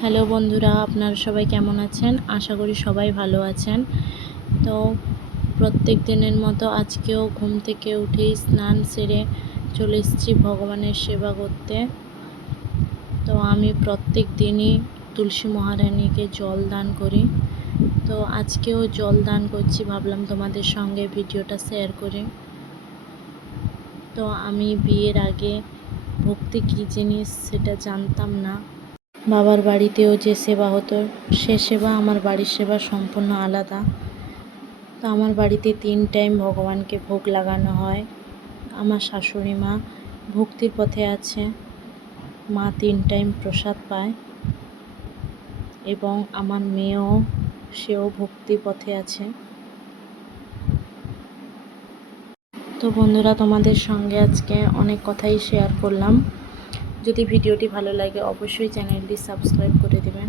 Hello বন্ধুরা, আপনারা সবাই কেমন আছেন? আশা করি সবাই ভালো আছেন। তো প্রত্যেক দিনের মতো আজকেও ঘুম থেকে উঠেই স্নান সেরে চলে এসেছি ভগবানের সেবা করতে। তো আমি প্রত্যেক দিনই তুলসী মহারানীকে জল দান করি। তো আজকেও জল দান করছি, ভাবলাম তোমাদের সঙ্গে ভিডিওটা শেয়ার করি। তো আমি বিয়ের আগে ভক্তি কী জিনিস সেটা জানতাম না। বাবার বাড়িতেও যে সেবা হতো সে সেবা আমার বাড়ির সেবা সম্পূর্ণ আলাদা। তো আমার বাড়িতে 3 টাইম ভগবানকে ভোগ লাগানো হয়। আমার শাশুড়ি মা ভক্তির পথে আছে, মা 3 টাইম প্রসাদ পায় এবং আমার মেয়েও সেও ভক্তির পথে আছে। তো বন্ধুরা, তোমাদের সঙ্গে আজকে অনেক কথাই শেয়ার করলাম। যদি ভিডিওটি ভালো লাগে অবশ্যই চ্যানেলটি সাবস্ক্রাইব করে দেবেন।